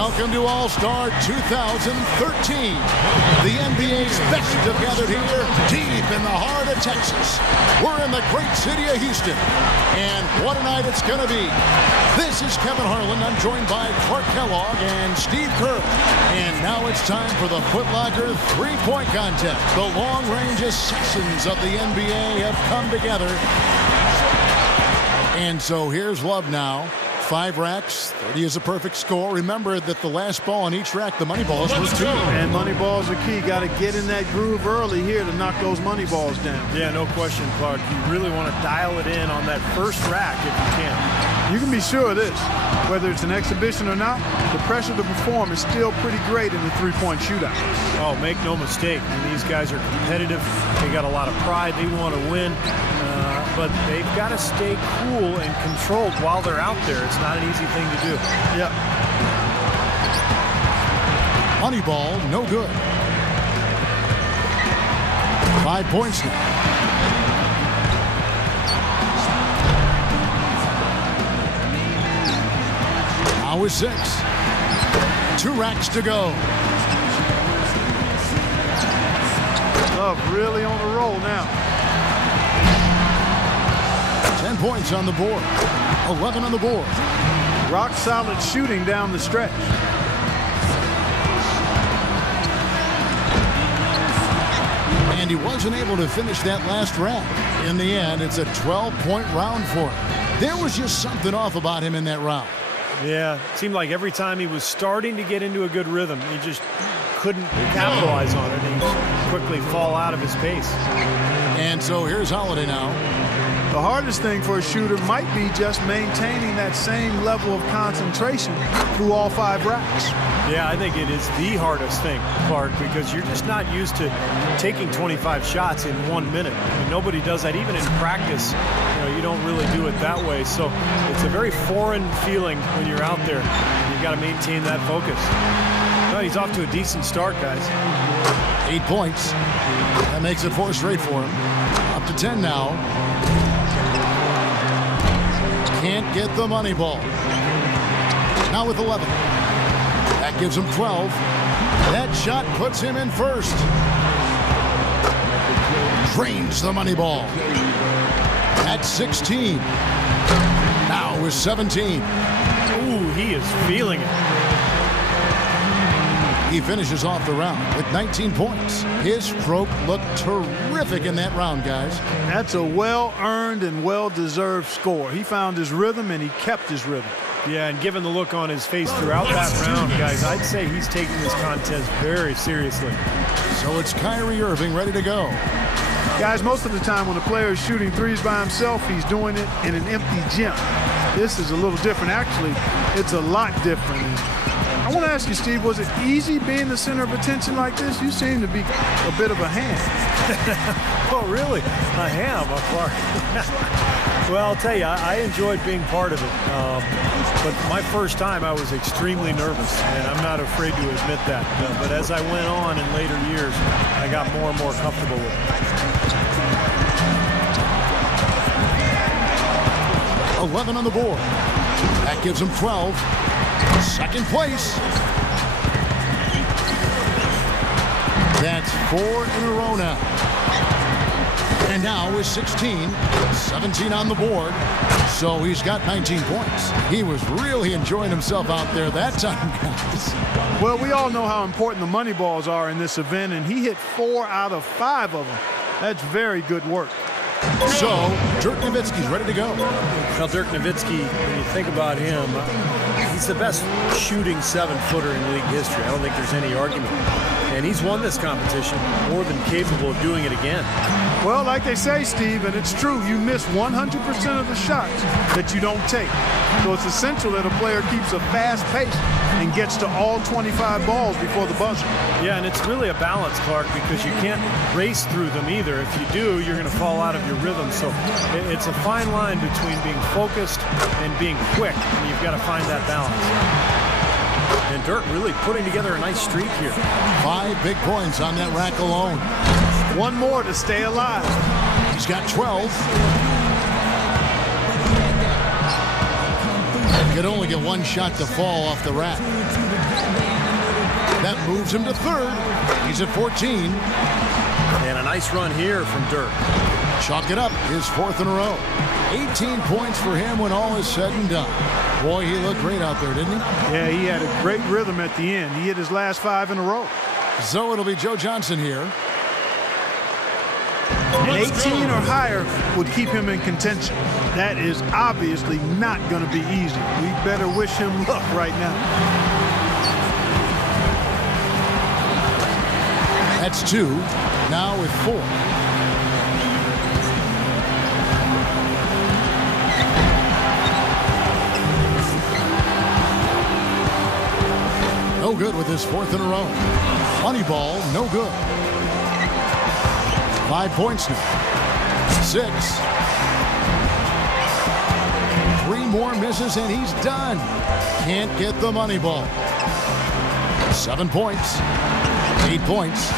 Welcome to All-Star 2013. The NBA's best have gathered here deep in the heart of Texas. We're in the great city of Houston. And what a night it's going to be. This is Kevin Harlan. I'm joined by Clark Kellogg and Steve Kerr. And now it's time for the Foot Locker three-point contest. The long-range assassins of the NBA have come together. And so here's Love now. 5 racks, 30 is a perfect score. Remember that the last ball on each rack, the money balls was 2. And money balls are key. Got to get in that groove early here to knock those money balls down. Yeah, no question, Clark. You really want to dial it in on that first rack if you can. You can be sure of this. Whether it's an exhibition or not, the pressure to perform is still pretty great in the three-point shootout. Oh, make no mistake. I mean, these guys are competitive. They got a lot of pride. They want to win. But they've got to stay cool and controlled while they're out there. It's not an easy thing to do. Yep. Money ball, no good. 5 points now. Now is 6. 2 racks to go. Love really on the roll now. 10 points on the board. 11 on the board. Rock solid shooting down the stretch. And he wasn't able to finish that last rack. In the end, it's a 12-point round for him. There was just something off about him in that round. Yeah, it seemed like every time he was starting to get into a good rhythm, he just couldn't capitalize on it. He'd quickly fall out of his pace. And so here's Holiday now. The hardest thing for a shooter might be just maintaining that same level of concentration through all 5 racks. Yeah, I think it is the hardest thing, Clark, because you're just not used to taking 25 shots in 1 minute. I mean, nobody does that. Even in practice, you don't really do it that way. So it's a very foreign feeling when you're out there. You've got to maintain that focus. Well, he's off to a decent start, guys. 8 points. That makes it 4 straight for him. Up to 10 now. Can't get the money ball. Now with 11. That gives him 12. That shot puts him in first. Drains the money ball. At 16. Now with 17. Ooh, he is feeling it. He finishes off the round with 19 points. His stroke looked terrific in that round, guys. That's a well-earned and well-deserved score. He found his rhythm, and he kept his rhythm. Yeah, and given the look on his face throughout that round, guys, I'd say he's taking this contest very seriously. So it's Kyrie Irving ready to go. Guys, most of the time when a player is shooting threes by himself, he's doing it in an empty gym. This is a little different. Actually, it's a lot different. I want to ask you, Steve, was it easy being the center of attention like this? You seem to be a bit of a ham. Oh, really? A ham, Clark. Well, I'll tell you, I enjoyed being part of it. But my first time, I was extremely nervous, and I'm not afraid to admit that. But as I went on in later years, I got more and more comfortable with it. 11 on the board. That gives him 12. Second place. That's 4 in a row now. And now with 16, 17 on the board. So he's got 19 points. He was really enjoying himself out there that time, guys. Well, we all know how important the money balls are in this event, and he hit 4 out of 5 of them. That's very good work. So, Dirk Nowitzki's ready to go. Well, Dirk Nowitzki, when you think about him, he's the best shooting 7-footer in league history. I don't think there's any argument. And he's won this competition, more than capable of doing it again. Well, like they say, Steve, and it's true, you miss 100% of the shots that you don't take. So it's essential that a player keeps a fast pace and gets to all 25 balls before the buzzer. Yeah, and it's really a balance, Clark, because you can't race through them either. If you do, you're going to fall out of your rhythm. So it's a fine line between being focused and being quick, and you've got to find that balance. And Dirk really putting together a nice streak here. 5 big points on that rack alone. 1 more to stay alive. He's got 12. He could only get 1 shot to fall off the rack. That moves him to 3rd. He's at 14. And a nice run here from Dirk. Chalk it up, his 4th in a row. 18 points for him when all is said and done. Boy, he looked great out there, didn't he? Yeah, he had a great rhythm at the end. He hit his last 5 in a row. So it'll be Joe Johnson here. And 18 or higher would keep him in contention. That is obviously not going to be easy. We better wish him luck right now. That's 2. Now with 4. No good with his 4th in a row. Money ball, no good. 5 points now. 6. 3 more misses and he's done. Can't get the money ball. 7 points. 8 points.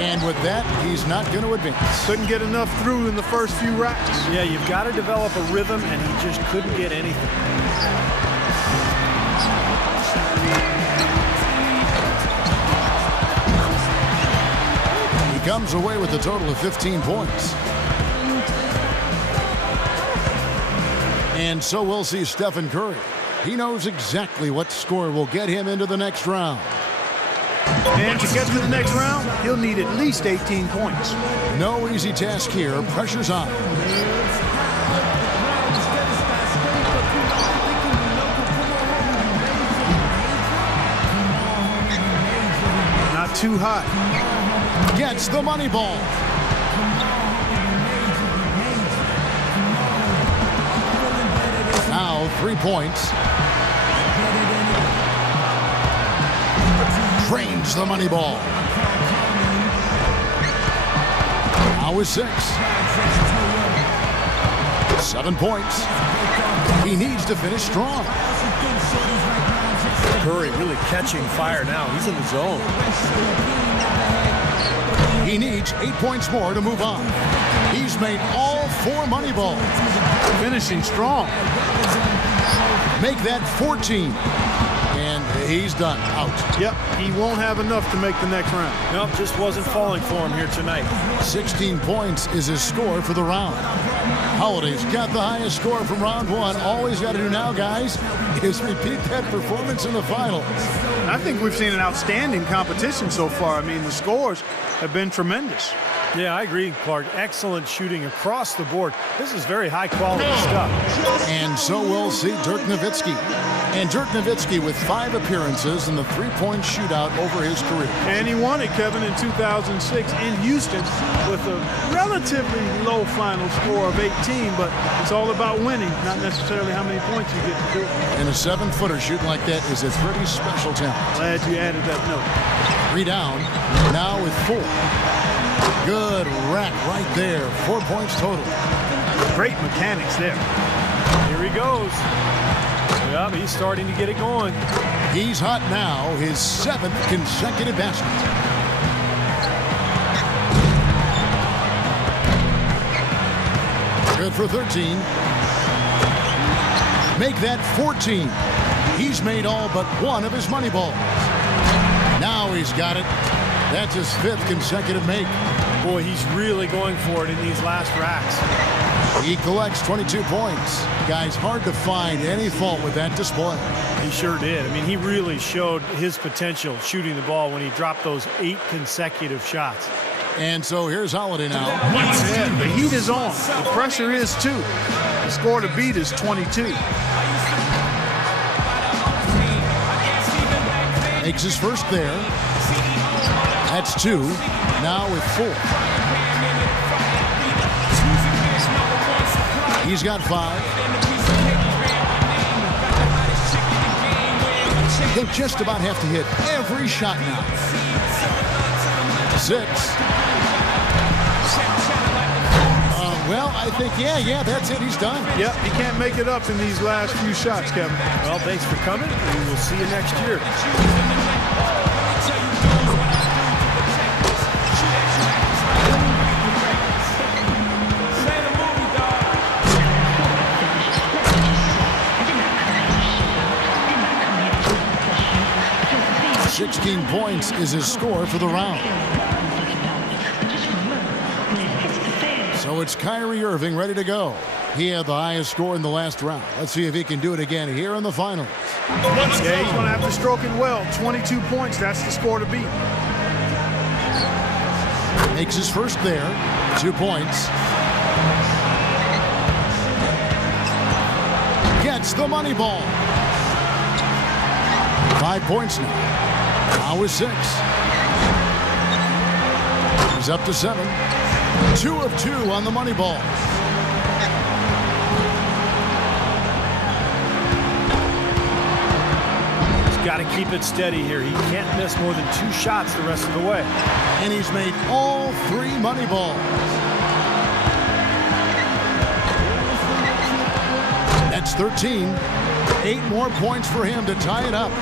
And with that, he's not going to advance. Couldn't get enough through in the first few racks. Yeah, you've got to develop a rhythm, and he just couldn't get anything. He comes away with a total of 15 points. And so we'll see Stephen Curry. He knows exactly what score will get him into the next round. And to get to the next round, he'll need at least 18 points. No easy task here. Pressure's on. Not too hot. Gets the money ball. Now 3 points. Drains the money ball. Now with 6. 7 points. He needs to finish strong. Curry really catching fire now. He's in the zone. He needs 8 points more to move on. He's made all 4 money balls. Finishing strong. Make that 14. And he's done. Out. Yep, he won't have enough to make the next round. Nope, just wasn't falling for him here tonight. 16 points is his score for the round. Holiday's got the highest score from round 1. All he's got to do now, guys, is repeat that performance in the final. I think we've seen an outstanding competition so far. I mean, the scores have been tremendous. Yeah, I agree, Clark. Excellent shooting across the board. This is very high-quality stuff. And so we'll see Dirk Nowitzki. And Dirk Nowitzki with 5 appearances in the 3-point shootout over his career. And he won it, Kevin, in 2006 in Houston with a relatively low final score of 18, but it's all about winning, not necessarily how many points you get to do it. And a 7-footer shooting like that is a pretty special talent. Glad you added that note. 3 down, now with 4. Good rack right there. 4 points total. Great mechanics there. Here he goes. Yeah, he's starting to get it going. He's hot now, his 7th consecutive basket. Good for 13. Make that 14. He's made all but 1 of his money balls. Now he's got it. That's his 5th consecutive make. Boy, he's really going for it in these last racks. He collects 22 points. Guys, hard to find any fault with that display. He sure did. I mean, he really showed his potential shooting the ball when he dropped those 8 consecutive shots. And so here's Holiday now. Yeah, the heat is on. The pressure is too. The score to beat is 22. Makes his first there. That's 2. Now with 4. He's got 5. He'll just about have to hit every shot now. 6. Well, I think, yeah, that's it. He's done. Yep, he can't make it up in these last few shots, Kevin. Well, thanks for coming. We will see you next year. $16 points is his score for the round. So it's Kyrie Irving ready to go. He had the highest score in the last round. Let's see if he can do it again here in the finals. Yeah, he's going to have to stroke it well. 22 points, that's the score to beat. Makes his first there. 2 points. Gets the money ball. 5 points now. Now with 6. He's up to 7. 2 of 2 on the money ball. He's got to keep it steady here. He can't miss more than 2 shots the rest of the way. And he's made all 3 money balls. That's 13. 8 more points for him to tie it up.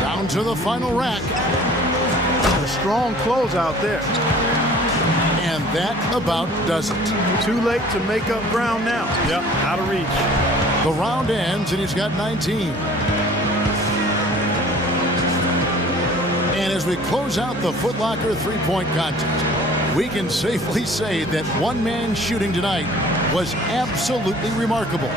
Down to the final rack. A strong close out there. And that about does it. Too late to make up ground now. Yep, out of reach. The round ends, and he's got 19. And as we close out the Foot Locker three-point contest, we can safely say that one man shooting tonight was absolutely remarkable.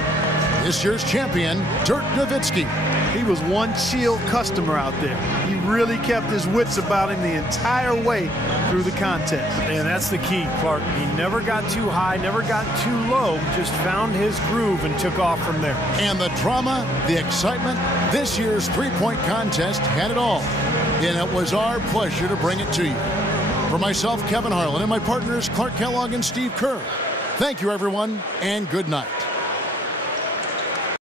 This year's champion, Dirk Nowitzki. He was one chill customer out there. He really kept his wits about him the entire way through the contest. And that's the key, Clark. He never got too high, never got too low, just found his groove and took off from there. And the drama, the excitement, this year's three-point contest had it all. And it was our pleasure to bring it to you. For myself, Kevin Harlan, and my partners, Clark Kellogg and Steve Kerr, thank you, everyone, and good night.